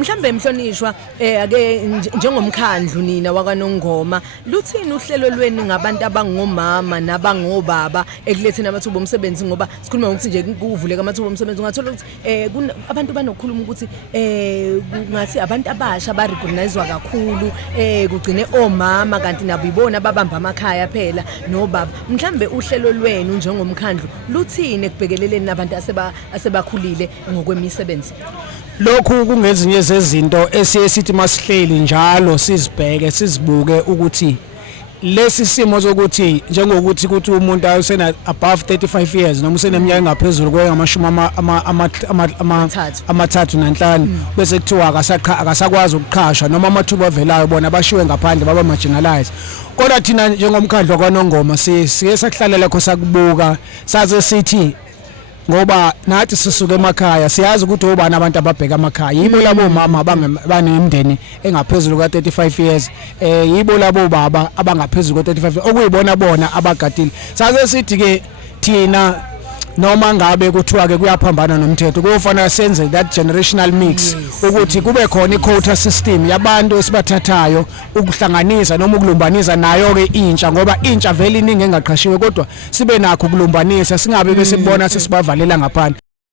mhlambe emhlonishwa ake njengomkhandlu nina wakwaNongoma luthini uhlelo lweni ngabantu abangomama nabangobaba ekuletheni amathuba omsebenzi ngoba sikhuluma ngokuthi nje kuvuleka amathuba omsebenzi ungathola ukuthi abantu banokukhuluma ukuthi ngathi abantu abasha ba recognizewa kakhulu kugcine omama kanti nabo ibona ababamba amakhaya phela nobaba mhlambe uhlelo lwenu njengomkhandlu luthini ekubhekeleleni nabantu asebakhulile ngokwemisebenzi lokhu kungezinye zezinto esithi masihleli njalo sizibheke sizibuke ukuthi lesi simo sokuthi njengokuthi kuthi umuntu ayosena above 35 years noma useneminyaka engaphezulu kwengamashumi amathathu nanhlanu bese kuthiwa akasakwazi ukuqhasha noma amathuba avelayo bona bashiwe ngaphandle baba marginalized kodwa thina njengomkhandlu kwaNongoma siye sakuhlalela kho sakubuka saze sithi ngoba nathi sisuke emakhaya siyazi ukuthi obani abantu ababheka emakhaya yibo labo mama banemndeni engaphezulu ka 35 years yibo labo baba abangaphezulu ka 35 okuyibona bona abagadile saze sithi ke thina noma ngabe kuthiwa ke kuyaphambana nomthetho kuyofanele senze that generational mix ukuthi kube khona iquota system yabantu esibathathayo ukuhlanganisa noma ukulumbanisa nayo ke intsha ngoba intsha vele iningi engaqhashiwe kodwa sibe nakho ukulumbanisa singabe bese kubona sesibavalela ngaphandle